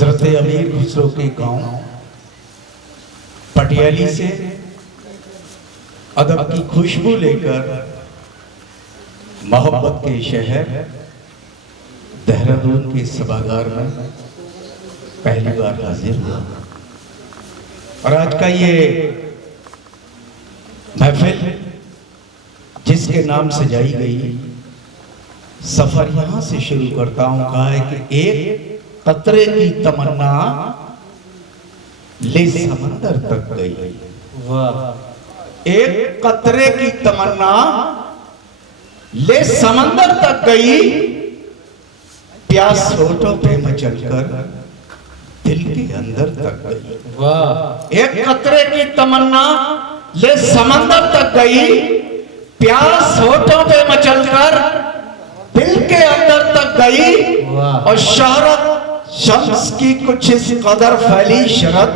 हजरत अमीर खुसरो के गांव पटियाली से अदब की खुशबू लेकर मोहब्बत के शहर देहरादून के सभागार में पहली बार हाजिर हुआ। और आज का ये महफिल जिसके नाम सजाई गई, सफर यहां से शुरू करता हूं। कहा है कि एक कतरे की तमन्ना ले समंदर तक गई। वाह। एक कतरे की तमन्ना ले समंदर तक गई, प्यास होठों पे मचलकर दिल के अंदर तक गई। वाह। एक कतरे की तमन्ना ले समंदर तक गई, प्यास होठों पे मचलकर दिल के अंदर तक गई। और शहरत शम्स की कुछ इस कदर फैली शरत,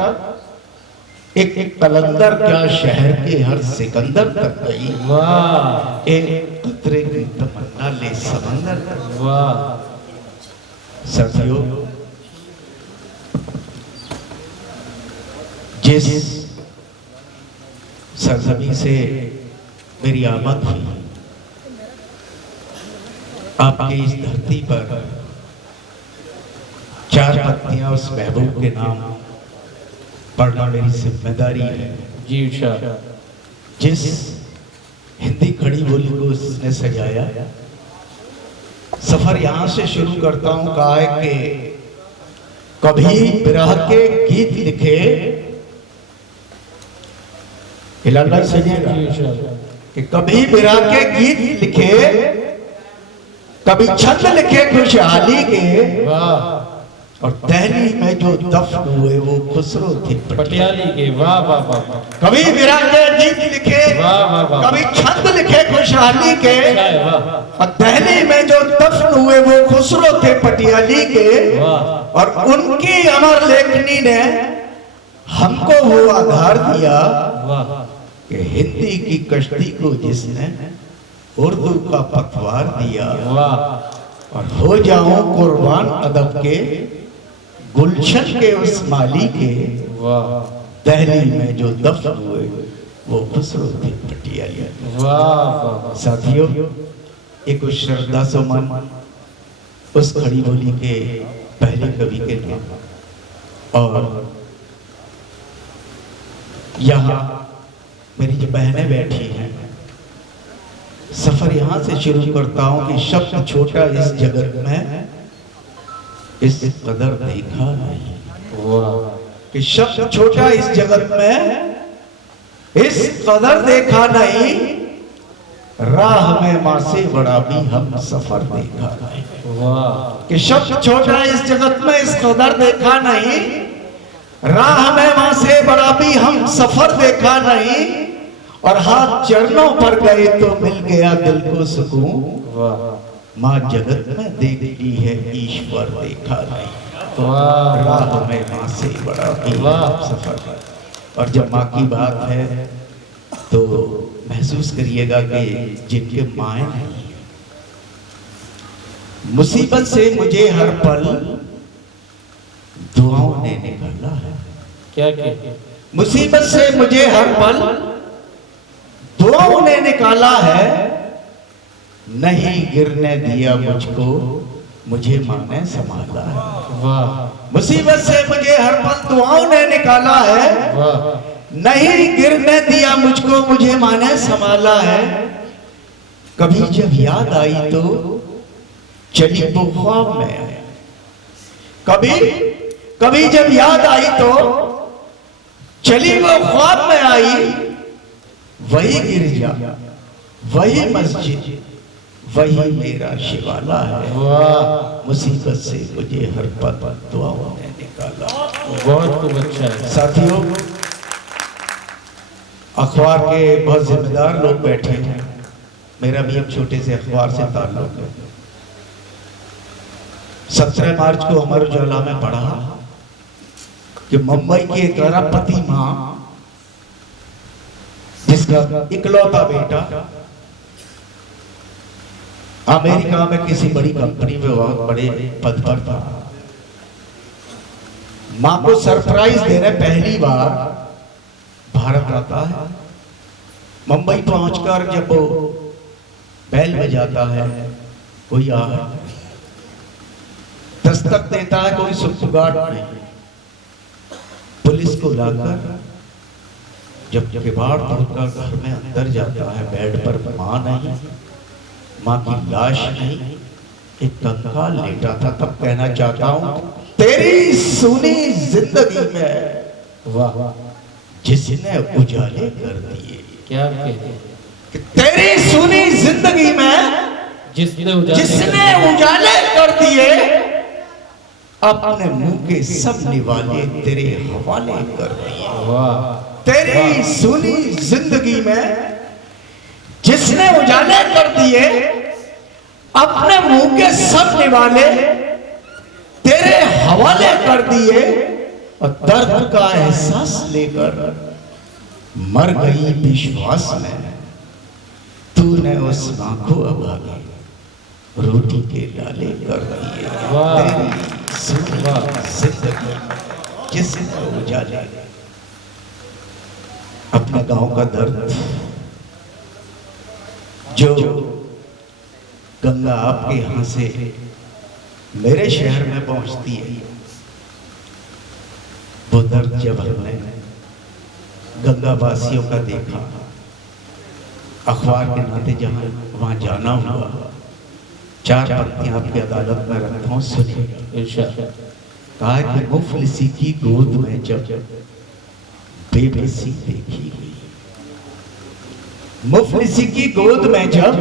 एक कलंदर क्या शहर के हर सिकंदर तक गई। वाह। एक कतरे की तमन्ना ले समंदर तक। वाह। साथियों, जिस सरजमी से मेरी आमद हुई, आपकी इस धरती पर चार पत्तियां उस महबूब के नाम पढ़ना मेरी जिम्मेदारी है। जी इंशाअल्लाह। जिस हिंदी खड़ी बोली को उसने सजाया, सफर यहां से शुरू करता हूं। कहा है कि कभी बिरह के गीत लिखे, हिलाना सजेगा कि कभी बिरह के गीत लिखे, कभी छंद लिखे खुशहाली के। वाह। और दहली में जो दफन हुए वो खुसरो थे पटियाली के। वाह वाह वाह। कभी बिरह के गीत लिखे, वाह वाह वाह। कभी छंद लिखे खुशहाली के। और दहली में जो दफन हुए वो खुसरो थे पटियाली के। वाह। और उनकी अमर लेखनी ने हमको वो आधार दिया कि हिंदी की कश्ती को जिसने उर्दू का पतवार दिया। वाह। और हो जाऊं कुर्बान अदब के गुलशन के उस माली के। वाह। दहली में जो दफन हुए वो खुसरो थे पटियाली। वाह। साथियों, एक उस श्रद्धा सुमन उस खड़ी बोली के पहले कवि के नाम। और यहाँ मेरी जो बहनें बैठी हैं, सफर यहां से शुरू करता हूं कि शब्द छोटा इस जगत में इस कदर देखा नहीं। वाह। कि शब्द छोटा इस जगत में इस कदर देखा नहीं, राह में मां से बड़ा भी हम सफर देखा नहीं। वाह। कि शब्द छोटा इस जगत में इस कदर देखा नहीं, राह में मां से बड़ा भी हम सफर देखा नहीं। और हाथ चरणों पर गए तो मिल गया दिल को सुकून। वाह। माँ जगत में देखती है ईश्वर देखा नहीं। राह में माँ से बड़ा भी सफर। और जब माँ की बात है तो महसूस करिएगा कि जिनके माएँ नहीं, मुसीबत से मुझे हर पल दुआओं ने निकाला है। क्या मुसीबत से मुझे हर पल दुआओं ने निकाला है, नहीं गिरने दिया मुझको मुझे मां ने संभाला है। वाह। मुसीबत से मुझे हर पल दुआओं ने निकाला है। वाह। नहीं गिरने दिया मुझको मुझे मां ने संभाला है। कभी जब याद आई तो चली वो ख्वाब में आया। कभी जब याद आई तो चली वो ख्वाब में आई। वही गिरजा, वही मस्जिद, वही मेरा शिवाला है। वाह। मुसीबत से मुझे हर पल दुआओं ने निकाला। बहुत अच्छा है। साथियों, अखबार के बहुत जिम्मेदार लोग बैठे हैं। मेरा भी एक छोटे से अखबार से ताल्लुक है। 17 मार्च को अमर उजाला में पढ़ा कि मुंबई की एक अरबपति मां, जिसका इकलौता बेटा अमेरिका में किसी बड़ी कंपनी में बहुत बड़े पद पर था, माँ को सरप्राइज देने पहली बार भारत आता है। मुंबई पहुंचकर जब वो बैल बजाता है, कोई आ दस्तक देता है, कोई सुगगाट नहीं। पुलिस को लाकर जब किवाड़ तोड़कर घर में अंदर जाता है, बेड पर माँ नहीं, माँ की लाश नहीं, एक कंकाल लेटा था। तब कहना चाहता हूं, तेरी सुनी जिंदगी में वाह जिसने उजाले कर दिए। क्या कहते हैं? कि तेरी सुनी जिंदगी में जिसने उजाले कर दिए, अपने मुंह के सब निवाले तेरे हवाले कर दिए। वाह तेरी सुनी जिंदगी में जिसने उजाले कर दिए, अपने मुंह के सब निवाले तेरे हवाले कर दिए। और दर्द का एहसास लेकर मर गई विश्वास में, तूने उस मां को अभागे रोटी के लाले कर दिए। तेरी सुनी जिंदगी जिसने उजाले, अपने गांव का दर्द जो गंगा आपके यहां से मेरे शहर में पहुंचती है, वो दर्द जब हमने गंगा वासियों का देखा, अखबार के नाते जहां वहां जाना हुआ, 4 पंक्तियां आपकी अदालत में रखता हूं, सुनिए। कहा कि मुफलिसी की गोद में जब बेबसी देखी गई, मुफलिसी की गोद में जब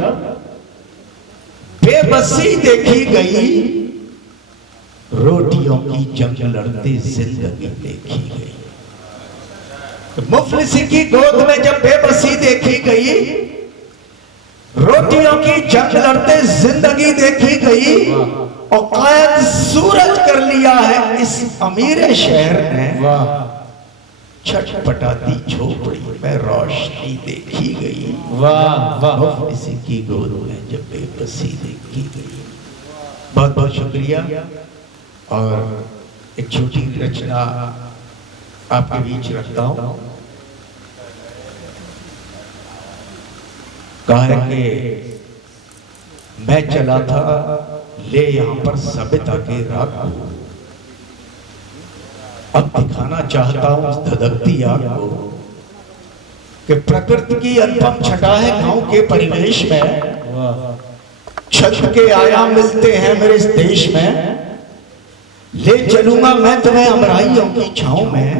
बेबसी देखी गई, रोटियों की जंग लड़ते जिंदगी देखी गई। मुफलिसी की गोद में जब बेबसी देखी गई, रोटियों की जंग लड़ते जिंदगी देखी गई, और कैद सूरज कर लिया है इस अमीर शहर ने। छटपटाती झोपड़ी में रोशनी देखी गई। मुफलिसी की गोद में जब बेबसी देखी गई। बहुत बहुत शुक्रिया। और एक छोटी रचना आपके बीच रखता हूं। कहा कि मैं चला था ले यहां पर सभ्यता के राग को, अब दिखाना चाहता हूं उस धधकती आग को कि प्रकृति की अनुपम छटा है गांव के परिवेश में। छत के आयाम मिलते हैं मेरे इस देश में, ले चलूंगा मैं तुम्हें अमराइयों की छांव में।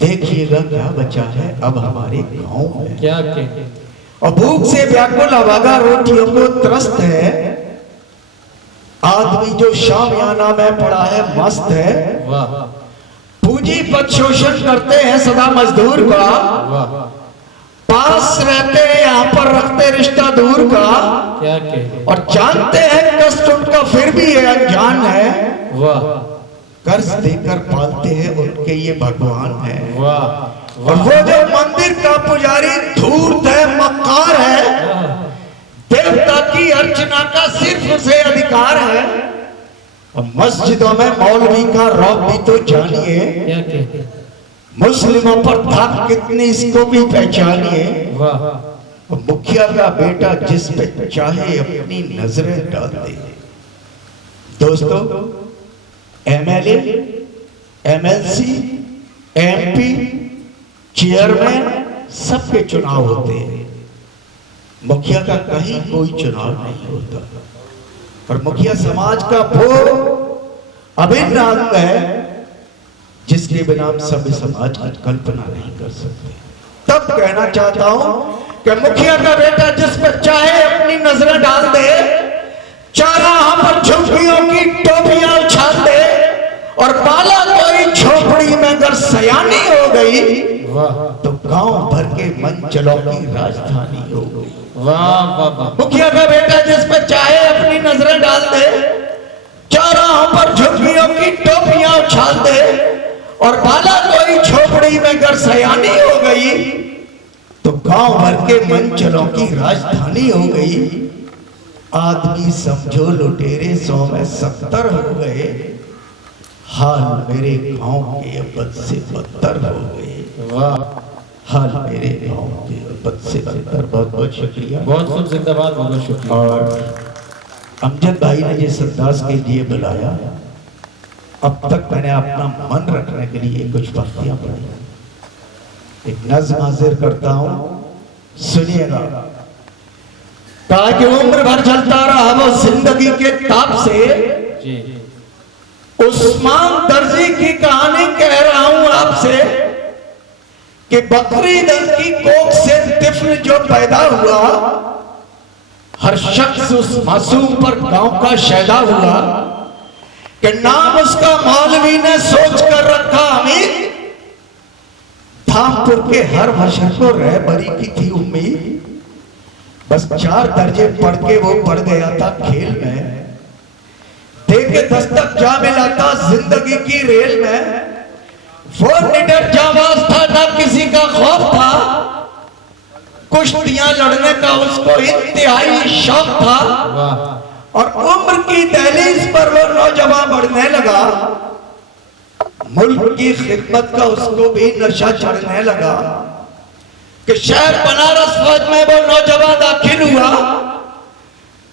देखिएगा क्या बचा है अब हमारे गांव में। क्या और भूख से व्याकुल अभागा रोटियों को त्रस्त है, आदमी जो शामियाना में पड़ा है मस्त है। पूंजीपत शोषण करते हैं सदा मजदूर का, पास रहते हैं यहाँ पर रखते रिश्ता दूर का। क्या और जानते हैं कष्ट उनका फिर भी ये अनजान है। कर्ज देकर पालते हैं उनके ये भगवान है। और वो जो मंदिर का पुजारी धूर्त है, मक्कार है, देवता की अर्चना का सिर्फ उसे अधिकार है। और मस्जिदों में मौलवी का रौब भी तो जानिए, मुस्लिमों पर धाक कितनी इसको भी पहचानिए। मुखिया का बेटा जिस पे चाहे अपनी नजरें डाल दे। दोस्तों, एमएलए, एमएलसी, एमपी, चेयरमैन सबके चुनाव होते हैं, मुखिया का कहीं कोई चुनाव नहीं होता। और मुखिया समाज का वो अभिन्न अंग है जिसके बिना हम सभ्य समाज की कल्पना नहीं कर सकते। तब कहना चाहता हूं कि मुखिया का बेटा जिस पर चाहे अपनी नजरें डाल दे, चौराहा पर झुग्गियों की टोपियां उछाल दे, और बाला कोई झोपड़ी में अगर सयानी हो गई तो गांव भर के मंचलों की राजधानी हो गई। मुखिया का बेटा जिस पर चाहे अपनी नजरें डाल दे, चौराहों पर झुग्गियों की टोपियां उछाल दे, और बाला कोई झोपड़ी में अगर सयानी हो गई तो गांव भर के मंचलों की राजधानी हो गई। आदमी समझो लुटेरे 100 में 70 हो गए, हाल मेरे गांव के अबद से बदतर हो गए। वाह, हाल मेरे गांव के अबद से बदतर। बहुत बहुत शुक्रिया। बहुत खूब, जिंदाबाद, बहुत शुक्रिया। और अमजद भाई ने जिस अंदाज के लिए बुलाया, अब तक मैंने अपना मन रखने के लिए कुछ पंक्तियां पढ़ी। एक नज़्म हाजिर करता हूं, सुनिएगा। कहा कि उम्र भर चलता रहा वो जिंदगी के ताप से, जी, उस्मान दर्जी की कहानी कह रहा हूं आपसे कि बकरी दल की कोख से तिफल जो पैदा हुआ, हर शख्स उस मासूम पर गांव का शैदा हुआ कि नाम उसका मौलवी ने सोच कर रखा अमीर। धामपुर के हर बशर को रहबरी की थी उम्मीद, बस 4 दर्जे पढ़ के वो पढ़ गया था खेल में। देखे दस्तक जा मिला था जिंदगी की रेल में, वो निडर जाबाज था, ना किसी का खौफ था। कुश्तियां लड़ने का उसको इंतहाई शौक था, और उम्र की दहलीज पर वो नौजवान बढ़ने लगा। मुल्क की खिदमत का उसको भी नशा चढ़ने लगा कि शहर बनारस फौज में वो नौजवान दाखिल हुआ।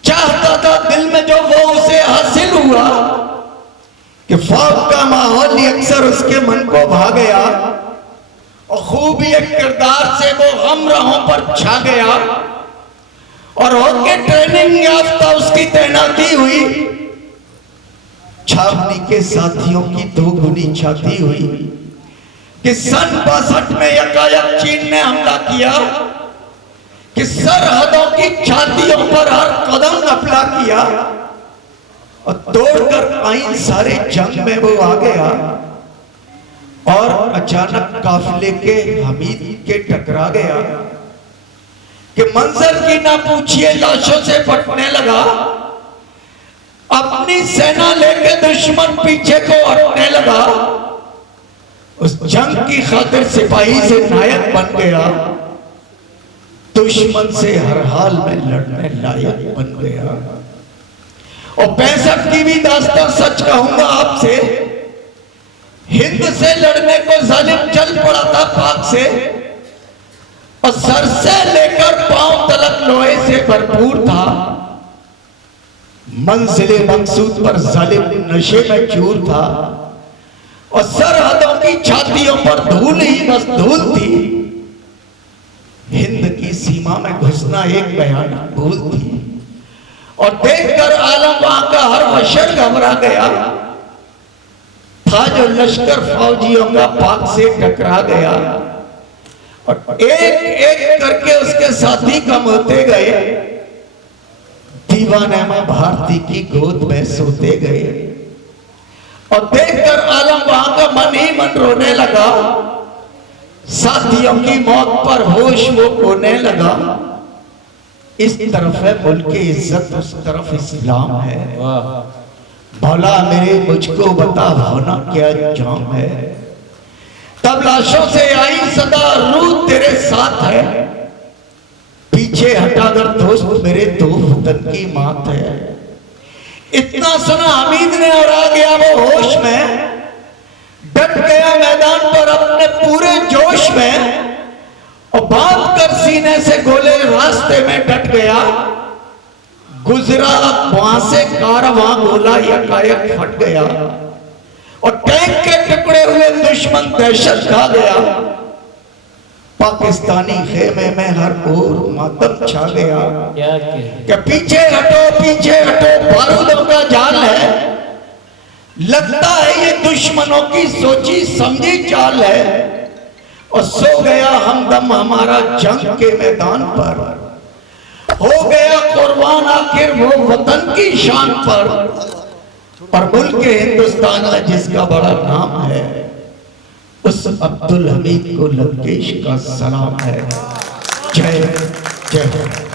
चाहता था दिल में जो वो उसे हासिल हुआ कि फौज का माहौल ही अक्सर उसके मन को भा गया, और खूबी एक किरदार से वो हमराहों पर छा गया। और होके ट्रेनिंग याफ्ता उसकी तैनाती हुई, छावनी के साथियों की 2 गुनी छाती हुई कि सन 62 में यकायक चीन ने हमला किया कि सरहदों की छातियों पर हर कदम नफला किया, और तोड़कर आइन सारे जंग में वो आ गया। और अचानक काफिले के हमीद के टकरा गया कि मंजर की ना पूछिए लाशों से फटने लगा। अपनी सेना लेके दुश्मन पीछे को हटने लगा। उस जंग की खातिर सिपाही से नायक बन गया, दुश्मन से हर हाल में लड़ने लायक बन गया। और 65 की भी दास्तान सच कहूंगा आपसे, हिंद से लड़ने को जालिम चल पड़ा था पाक से, और सर से लेकर पांव तलक लोहे से भरपूर था। मंजिले मकसूद पर जालिम नशे में चूर था, और सरहदों की छातियों पर धूल ही बस धूल थी। हिंद की सीमा में घुसना एक भयानक भूल थी, और देखकर आलम वहां का हर बशर घबरा गया था जो लश्कर फौजियों का पाक से टकरा गया। और एक एक करके उसके साथी कम होते गए, दीवाने में भारती की गोद में सोते गए। और देखकर आलम वहां का मन ही मन रोने लगा, साथियों की मौत पर होश वो खोने लगा। इस तरफ है मुल्क की इज्जत, उस तरफ इस्लाम है। भला मेरे मुझको बता होना क्या जाम है। तब लाशों से आई सदा रूह तेरे साथ है, पीछे हटाकर दोस्त मेरे 2 वतन की मात है। इतना सुना हमीद ने और आ गया वो होश में, डट गया मैदान पर अपने पूरे जोश में, और बांध कर सीने से गोले रास्ते में डट गया। गुजरा वहां से कारवां, गोला यकायक फट गया, और टैंक के टुकड़े हुए दुश्मन दहशत खा गया। पाकिस्तानी खेमे में हर ओर मातम छा गया कि पीछे हटो बारूदों का जाल है। लगता है ये दुश्मनों की सोची समझी चाल है, और सो गया हमदम हमारा जंग के मैदान पर। हो गया कुर्बान आखिर वो वतन की शान पर, और मुल्क हिंदुस्तान है जिसका बड़ा नाम है, उस अब्दुल हमीद को लंकेश का सलाम है। जय जय।